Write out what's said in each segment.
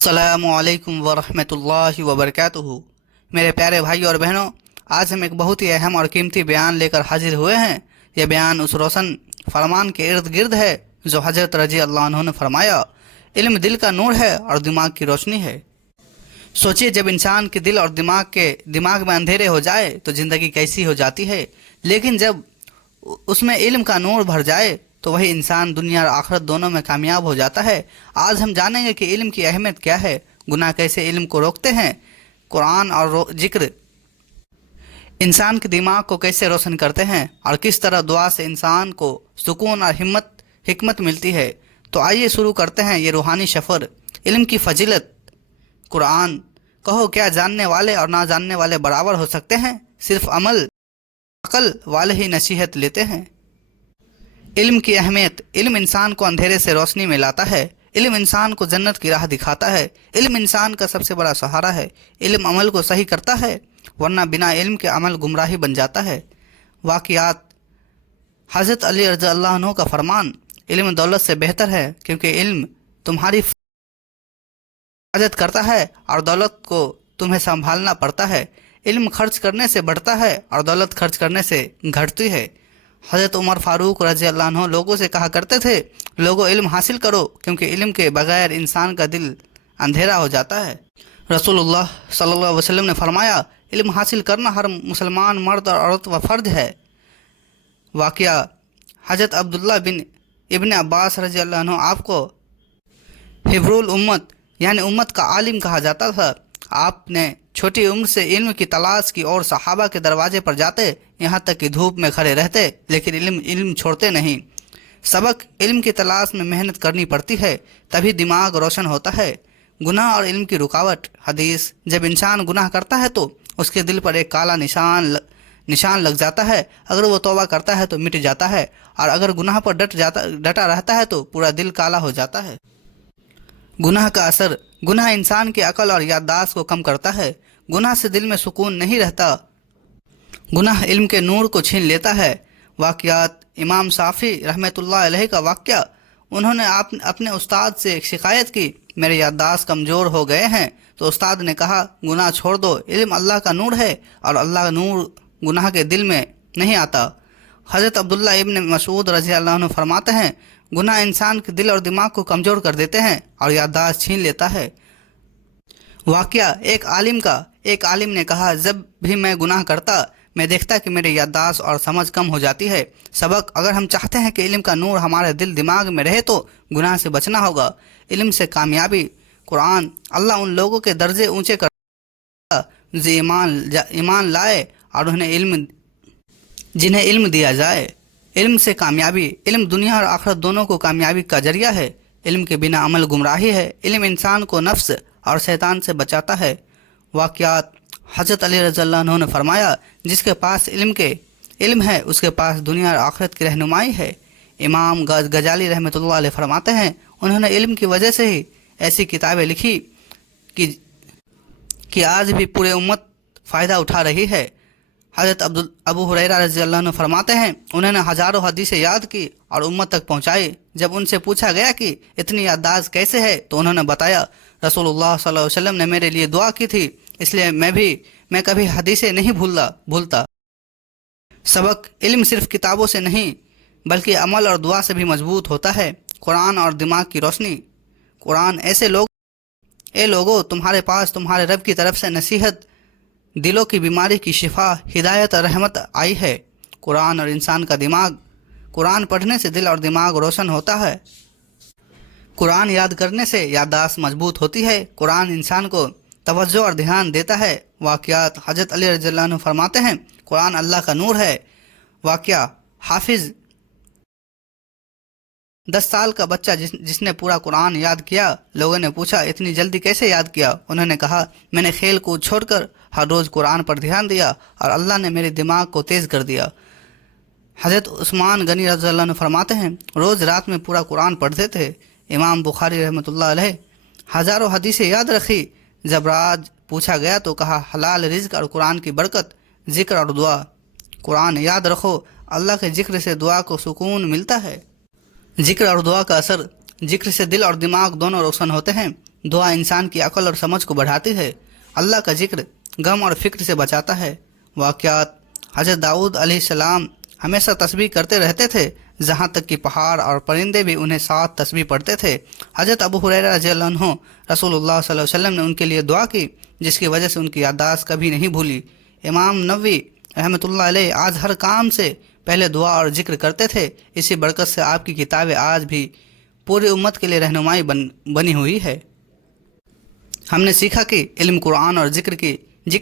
السلام علیکم ورحمۃ اللہ وبرکاتہ۔ میرے پیارے بھائی اور بہنوں، آج ہم ایک بہت ہی اہم اور قیمتی بیان لے کر حاضر ہوئے ہیں۔ یہ بیان اس روشن فرمان کے ارد گرد ہے جو حضرت رضی اللہ عنہ نے فرمایا، علم دل کا نور ہے اور دماغ کی روشنی ہے۔ سوچئے، جب انسان کے دل اور دماغ میں اندھیرے ہو جائے تو زندگی کیسی ہو جاتی ہے، لیکن جب اس میں علم کا نور بھر جائے تو وہی انسان دنیا اور آخرت دونوں میں کامیاب ہو جاتا ہے۔ آج ہم جانیں گے کہ علم کی اہمیت کیا ہے، گناہ کیسے علم کو روکتے ہیں، قرآن اور ذکر انسان کے دماغ کو کیسے روشن کرتے ہیں، اور کس طرح دعا سے انسان کو سکون اور حکمت ملتی ہے۔ تو آئیے شروع کرتے ہیں یہ روحانی سفر۔ علم کی فضیلت۔ قرآن: کہو کیا جاننے والے اور نہ جاننے والے برابر ہو سکتے ہیں؟ صرف عقل والے ہی نصیحت لیتے ہیں۔ علم کی اہمیت۔ علم انسان کو اندھیرے سے روشنی میں لاتا ہے، علم انسان کو جنت کی راہ دکھاتا ہے، علم انسان کا سب سے بڑا سہارا ہے۔ علم عمل کو صحیح کرتا ہے، ورنہ بنا علم کے عمل گمراہی بن جاتا ہے۔ واقعات: حضرت علی رضی اللہ عنہ کا فرمان: علم دولت سے بہتر ہے، کیونکہ علم تمہاری حفاظت کرتا ہے اور دولت کو تمہیں سنبھالنا پڑتا ہے۔ علم خرچ کرنے سے بڑھتا ہے اور دولت خرچ کرنے سے گھٹتی ہے۔ حضرت عمر فاروق رضی اللہ عنہ لوگوں سے کہا کرتے تھے، لوگوں علم حاصل کرو، کیونکہ علم کے بغیر انسان کا دل اندھیرا ہو جاتا ہے۔ رسول اللہ صلی اللہ علیہ وسلم نے فرمایا، علم حاصل کرنا ہر مسلمان مرد اور عورت و فرض ہے۔ واقعہ: حضرت عبداللہ بن ابن عباس رضی اللہ عنہ آپ کو حبر الامت یعنی امت کا عالم کہا جاتا تھا۔ آپ نے چھوٹی عمر سے علم کی تلاش کی اور صحابہ کے دروازے پر جاتے، یہاں تک کہ دھوپ میں کھڑے رہتے، لیکن علم چھوڑتے نہیں۔ سبق: علم کی تلاش میں محنت کرنی پڑتی ہے، تبھی دماغ روشن ہوتا ہے۔ گناہ اور علم کی رکاوٹ۔ حدیث: جب انسان گناہ کرتا ہے تو اس کے دل پر ایک کالا نشان لگ جاتا ہے، اگر وہ توبہ کرتا ہے تو مٹ جاتا ہے، اور اگر گناہ پر ڈٹا رہتا ہے تو پورا دل کالا ہو جاتا ہے۔ گناہ کا اثر۔ گناہ انسان کی عقل اور یادداشت کو کم کرتا ہے، گناہ سے دل میں سکون نہیں رہتا، گناہ علم کے نور کو چھین لیتا ہے۔ واقعات: امام شافعی رحمۃ اللہ علیہ کا واقعہ: انہوں نے اپنے استاد سے ایک شکایت کی، میرے یادداشت کمزور ہو گئے ہیں، تو استاد نے کہا، گناہ چھوڑ دو، علم اللہ کا نور ہے اور اللہ کا نور گناہ کے دل میں نہیں آتا۔ حضرت عبداللہ ابن مسعود رضی اللہ عنہ فرماتے ہیں، گناہ انسان کے دل اور دماغ کو کمزور کر دیتے ہیں اور یادداشت چھین لیتا ہے۔ واقعہ: ایک عالم نے کہا، جب بھی میں گناہ کرتا، میں دیکھتا کہ میری یادداشت اور سمجھ کم ہو جاتی ہے۔ سبق: اگر ہم چاہتے ہیں کہ علم کا نور ہمارے دماغ میں رہے تو گناہ سے بچنا ہوگا۔ علم سے کامیابی۔ قرآن: اللہ ان لوگوں کے درجے اونچے کرتا جو ایمان لائے اور جنہیں علم دیا جائے۔ علم سے کامیابی۔ علم دنیا اور آخرت دونوں کو کامیابی کا ذریعہ ہے۔ علم کے بنا عمل گمراہی ہے۔ علم انسان کو نفس اور شیطان سے بچاتا ہے۔ واقعات: حضرت علی رضی اللہ عنہ نے فرمایا، جس کے پاس علم ہے اس کے پاس دنیا اور آخرت کی رہنمائی ہے۔ امام غزالی رحمۃ اللہ علیہ فرماتے ہیں، انہوں نے علم کی وجہ سے ہی ایسی کتابیں لکھی کہ آج بھی پورے امت فائدہ اٹھا رہی ہے۔ حضرت ابو ہریرہ رضی اللہ عنہ فرماتے ہیں، انہوں نے ہزاروں حدیثیں یاد کی اور امت تک پہنچائی۔ جب ان سے پوچھا گیا کہ اتنی یادداشت کیسے ہے تو انہوں نے بتایا، رسول اللہ صلی اللہ علیہ وسلم نے میرے لیے دعا کی تھی، اس لیے میں کبھی حدیثیں نہیں بھولتا۔ سبق: علم صرف کتابوں سے نہیں بلکہ عمل اور دعا سے بھی مضبوط ہوتا ہے۔ قرآن اور دماغ کی روشنی۔ قرآن: اے لوگو، تمہارے پاس تمہارے رب کی طرف سے نصیحت، دلوں کی بیماری کی شفا، ہدایت اور رحمت آئی ہے۔ قرآن اور انسان کا دماغ۔ قرآن پڑھنے سے دل اور دماغ روشن ہوتا ہے، قرآن یاد کرنے سے یادداشت مضبوط ہوتی ہے، قرآن انسان کو توجہ اور دھیان دیتا ہے۔ واقعات: حضرت علی رضی اللہ عنہ فرماتے ہیں، قرآن اللہ کا نور ہے۔ واقعہ: حافظ 10 سال کا بچہ جس نے پورا قرآن یاد کیا، لوگوں نے پوچھا، اتنی جلدی کیسے یاد کیا؟ انہوں نے کہا، میں نے کھیل کود چھوڑ کر ہر روز قرآن پر دھیان دیا اور اللہ نے میرے دماغ کو تیز کر دیا۔ حضرت عثمان غنی رضی اللہ عنہ فرماتے ہیں، روز رات میں پورا قرآن پڑھتے تھے۔ امام بخاری رحمۃ اللہ علیہ ہزاروں حدیثیں یاد رکھی۔ جب راز پوچھا گیا تو کہا، حلال رزق اور قرآن کی برکت، ذکر اور دعا۔ قرآن یاد رکھو، اللہ کے ذکر سے دعا کو سکون ملتا ہے۔ ذکر اور دعا کا اثر۔ ذکر سے دل اور دماغ دونوں روشن ہوتے ہیں، دعا انسان کی عقل اور سمجھ کو بڑھاتی ہے۔ اللہ کا ذکر غم اور فکر سے بچاتا ہے۔ واقعات: حضرت داؤد علیہ السلام ہمیشہ تسبیح کرتے رہتے تھے، جہاں تک کہ پہاڑ اور پرندے بھی انہیں ساتھ تسبیح پڑھتے تھے۔ حضرت ابو ہریرہ رضی اللہ عنہ رسول اللہ صلی اللہ علیہ وسلم نے ان کے لیے دعا کی، جس کی وجہ سے ان کی یادداشت کبھی نہیں بھولی۔ امام نووی رحمۃ اللہ علیہ آج ہر کام سے پہلے دعا اور ذکر کرتے تھے۔ اسی برکت سے آپ کی کتابیں آج بھی پوری امت کے لیے رہنمائی بنی ہوئی ہے۔ ہم نے سیکھا کہ علم، قرآن اور ذکر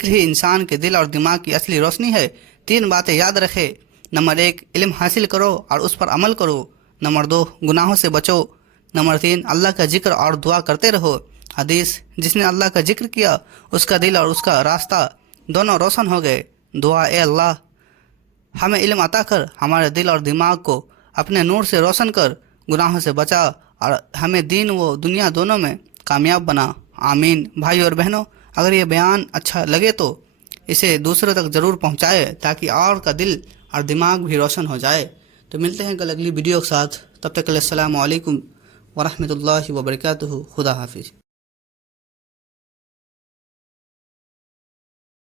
ہی انسان کے دل اور دماغ کی اصلی روشنی ہے۔ 3 باتیں یاد رکھے۔ نمبر 1، علم حاصل کرو اور اس پر عمل کرو۔ نمبر 2، گناہوں سے بچو۔ نمبر 3، اللہ کا ذکر اور دعا کرتے رہو۔ حدیث: جس نے اللہ کا ذکر کیا اس کا دل اور اس کا راستہ دونوں روشن ہو گئے۔ دعا: اے اللہ، ہمیں علم عطا کر، ہمارے دل اور دماغ کو اپنے نور سے روشن کر، گناہوں سے بچا اور ہمیں دین و دنیا دونوں میں کامیاب بنا۔ آمین۔ بھائی اور بہنوں، اگر یہ بیان اچھا لگے تو اسے دوسروں تک ضرور پہنچائے تاکہ اور کا دل اور دماغ بھی روشن ہو جائے۔ تو ملتے ہیں کل اگلی ویڈیو کے ساتھ، تب تک کے لیے السلام علیکم ورحمۃ اللہ وبرکاتہ۔ خدا حافظ۔